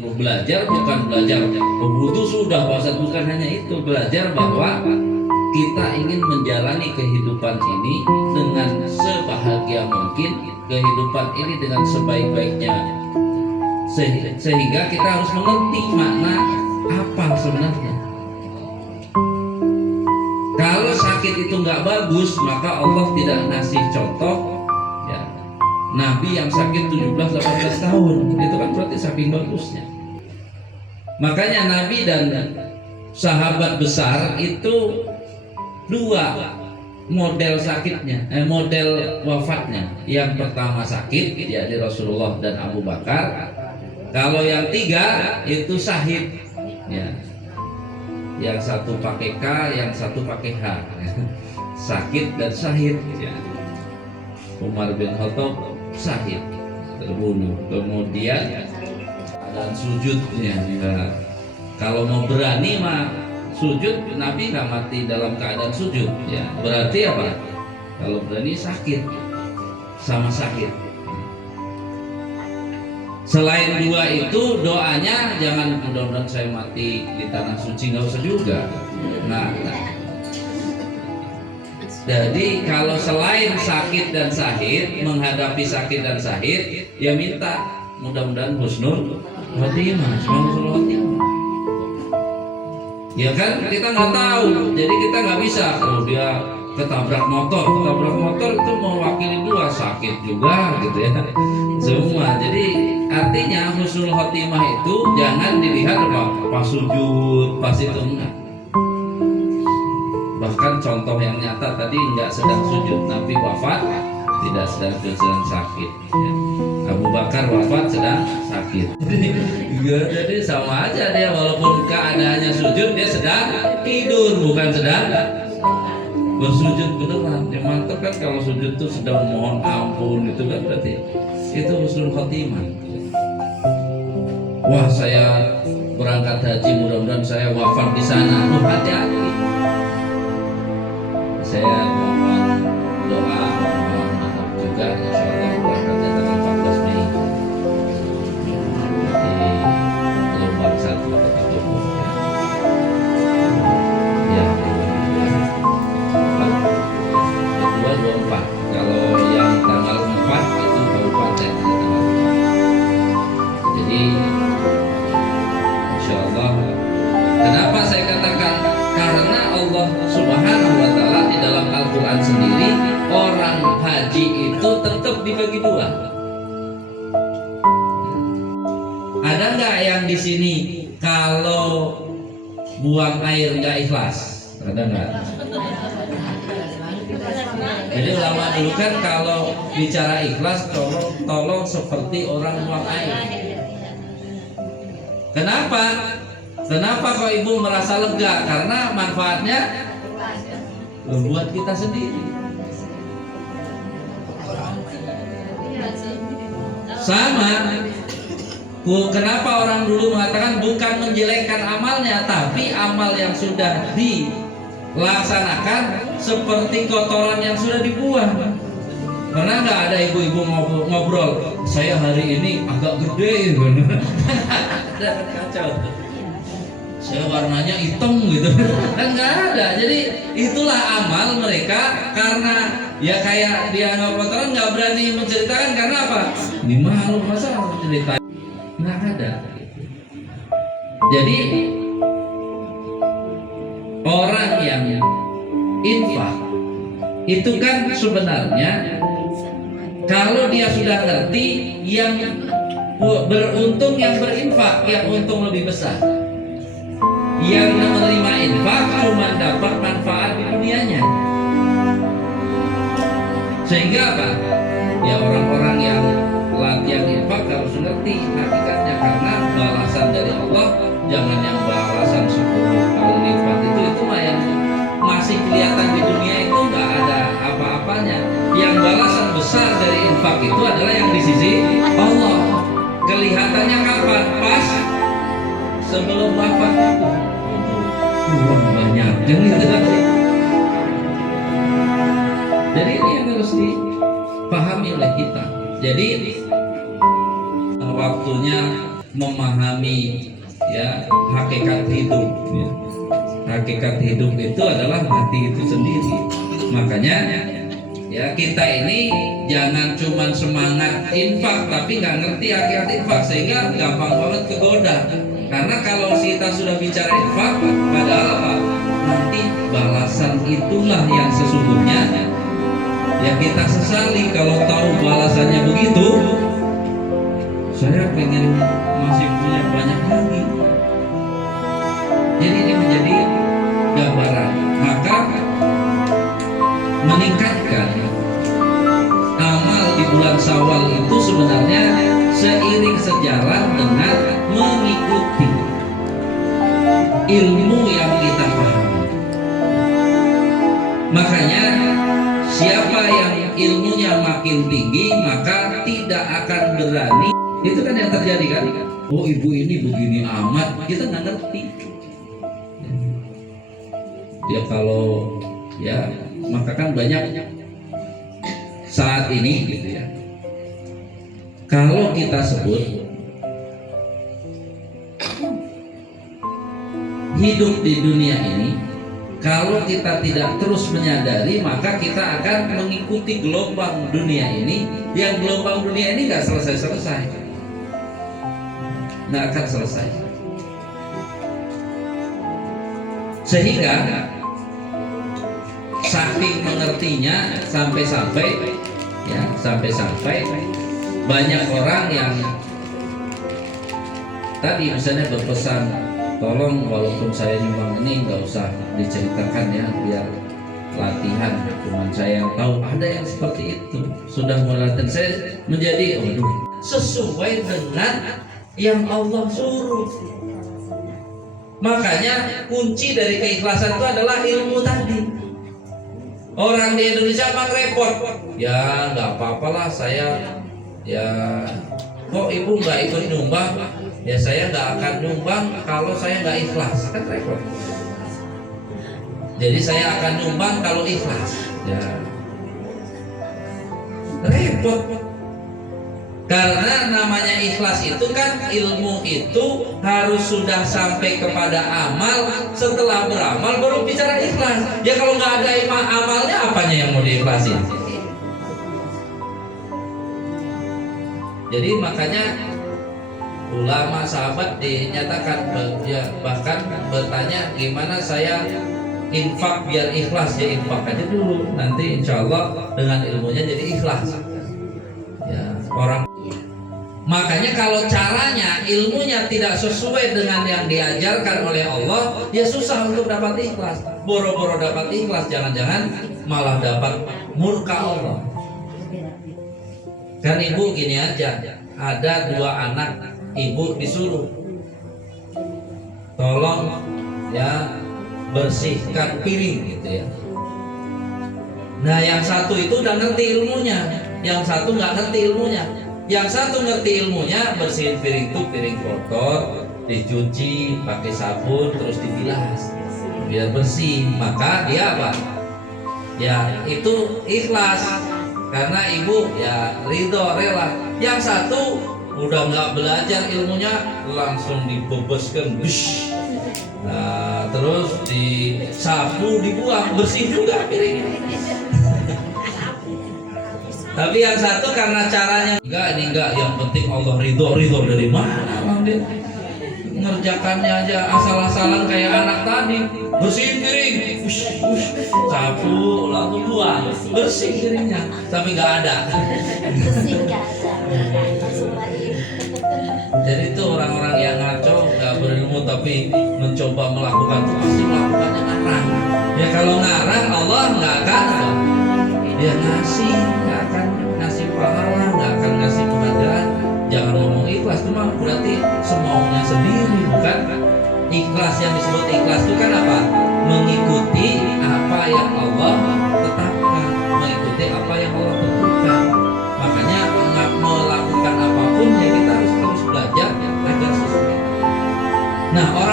Belajar bukan belajar wudhu sudah puasa, bukan hanya itu, belajar bahwa kita ingin menjalani kehidupan ini dengan sebahagia mungkin, kehidupan ini dengan sebaik-baiknya, sehingga kita harus mengerti makna apa sebenarnya. Kalau sakit itu nggak bagus, maka Allah tidak ngasih contoh ya, Nabi yang sakit 17-18 tahun, itu kan berarti saking bagusnya. Makanya Nabi dan sahabat besar itu dua model sakitnya, model wafatnya. Yang pertama sakit, yakni Rasulullah dan Abu Bakar. Kalau yang tiga itu syahid, ya. Yang satu pakai K, yang satu pakai H. Sakit dan syahid. Ya. Umar bin Khattab syahid, terbunuh. Kemudian dan sujudnya ya. Kalau mau berani mah sujud, Nabi nggak mati dalam keadaan sujud ya. Berarti apa? Kalau berani sakit sama sakit. Selain dua itu doanya jangan mudah-mudahan saya mati di tanah suci, nggak usah juga. Nah, jadi kalau selain sakit dan syahid, menghadapi sakit dan syahid, ya minta mudah-mudahan husnul khotimah, husnul khotimah. Ya kan kita nggak tahu, jadi kita nggak bisa. Oh dia ketabrak motor itu mewakili dua, sakit juga gitu ya, semua. Jadi artinya husnul khotimah itu jangan dilihat apa pas sujud, pas itu enggak. Bahkan contoh yang nyata tadi nggak sedang sujud, Nabi wafat tidak sedang sujud, sedang sakit ya. Abu Bakar wafat sedang sakit. Jadi sama aja dia, walaupun keadaannya sujud, dia sedang tidur, bukan sedang bersujud beneran. Yang mantap kan kalau sujud itu sedang mohon ampun, itu kan berarti itu husnul khotimah. Wah saya berangkat haji, mudah-mudahan saya wafat di sana. Oh hati-hati. Saya mohon doa, mohon maaf juga, insya Allah berangkatnya tanggal 14 Mei di gelombang 1 Kota Tubuh ya. 24. Kalau yang tanggal 4 itu kabupaten. Jadi insya Allah. Kenapa saya katakan? Karena Allah Subhanahu wa Ta'ala di dalam Al-Quran sendiri, orang haji itu tetap dibagi dua. Ada nggak yang di sini kalau buang air nggak ikhlas? Ada nggak? Jadi ulama dulu kan kalau bicara ikhlas, tolong seperti orang buang air. Kenapa? Kenapa kok ibu merasa lega? Karena manfaatnya buat kita sendiri. Sama. Kenapa orang dulu mengatakan bukan menjelekkan amalnya, tapi amal yang sudah dilaksanakan seperti kotoran yang sudah dibuang. Pernah nggak ada ibu-ibu ngobrol, saya hari ini agak gede, ada kacau. Saya warnanya hitam gitu, kan nggak ada. Jadi itulah amal mereka, karena ya kayak dia nggak kotoran, nggak berani menceritakan karena apa? Ini malu, masa cerita nggak ada. Jadi orang yang infak itu kan sebenarnya kalau dia sudah ngerti, yang beruntung yang berinfak, yang untung lebih besar. Yang menerima infak cuma dapat manfaat di dunianya. Sehingga apa? Ya orang-orang yang latihan infak harus ngerti hakikatnya, karena balasan dari Allah jangan yang balasan 10 kali lipat itu mah yang masih kelihatan di dunia itu nggak ada apa-apanya. Yang balasan besar dari infak itu adalah yang di sisi Allah. Kelihatannya kapan? Pas sebelum wafat itu. Banyak gitu. Jadi ini yang harus dipahami oleh kita. Jadi waktunya memahami ya hakikat hidup ya. Hakikat hidup itu adalah mati itu sendiri. Makanya ya kita ini jangan cuman semangat infak tapi nggak ngerti hakikat infak, sehingga gampang banget kegoda. Karena kalau kita sudah bicara infak, padahal apa? Nanti balasan itulah yang sesungguhnya ya kita sesali kalau tahu balasannya begitu. Saya pengen masih punya banyak lagi. Jadi ini menjadi gambaran. Maka meningkatkan amal di bulan Syawal itu sebenarnya seiring sejalan dengan mengikuti ilmu yang kita pahami. Makanya siapa yang ilmunya makin tinggi maka tidak akan berani. Itu kan yang terjadi kan? Oh ibu ini begini amat, kita nggak ngerti. Ya kalau ya maka kan banyak saat ini gitu ya. Kalau kita sebut hidup di dunia ini, kalau kita tidak terus menyadari maka kita akan mengikuti gelombang dunia ini, yang gelombang dunia ini nggak selesai-selesai, nggak akan selesai. Sehingga saking mengertinya sampai-sampai banyak orang yang tadi misalnya berpesan, tolong walaupun saya nyumbang ini nggak usah diceritakan ya, biar latihan, cuman saya yang tahu. Ada yang seperti itu, sudah melatih saya menjadi sesuai dengan yang Allah suruh. Makanya kunci dari keikhlasan itu adalah ilmu tadi. Orang di Indonesia emang repot. Ya nggak apa-apalah saya. Ya kok ibu nggak ikut nyumbang? Ya saya nggak akan nyumbang kalau saya nggak ikhlas. Kan repot. Jadi saya akan nyumbang kalau ikhlas. Ya repot. Karena namanya ikhlas itu kan ilmu itu harus sudah sampai kepada amal. Setelah beramal baru bicara ikhlas. Ya kalau nggak ada amalnya, apanya yang mau diikhlasin? Jadi makanya ulama sahabat dinyatakan ya, bahkan bertanya gimana saya infak biar ikhlas. Ya infak aja dulu, nanti insya Allah dengan ilmunya jadi ikhlas. Ya orang. Makanya kalau caranya ilmunya tidak sesuai dengan yang diajarkan oleh Allah, ya susah untuk dapat ikhlas. Boro-boro dapat ikhlas, jangan-jangan malah dapat murka Allah. Kan ibu gini aja, ada 2 anak, ibu disuruh tolong ya bersihkan piring gitu ya. Nah yang satu itu udah ngerti ilmunya, yang satu nggak ngerti ilmunya. Yang satu ngerti ilmunya, bersihin piring itu piring kotor, dicuci pakai sabun terus dibilas biar bersih. Maka dia apa? Ya itu ikhlas karena ibu ya ridho rela. Yang satu udah nggak belajar ilmunya, langsung dibebaskan, nah, terus disapu dibuang, bersih juga piringnya. Tapi yang satu karena caranya enggak, yang penting Allah ridho dari mana dia ngerjakannya aja asal-asalan kayak anak tadi, bersihin piring, sapu lalu buang, bersih piringnya, tapi nggak ada. Jadi itu orang-orang yang ngaco, nggak berilmu tapi mencoba melakukan itu pasti melakukannya ngarang. Ya kalau ngarang Allah nggak akan dia ngasih, nggak akan ngasih pahala, nggak akan ngasih penghargaan. Jangan ngomong ikhlas, cuma berarti semaunya sendiri, bukan ikhlas. Yang disebut ikhlas itu kan apa? Mengikuti apa yang Allah tetapkan, mengikuti apa yang Allah tentukan. Makanya melakukan apapun ya kita harus terus belajar agar sesuai. Nah orang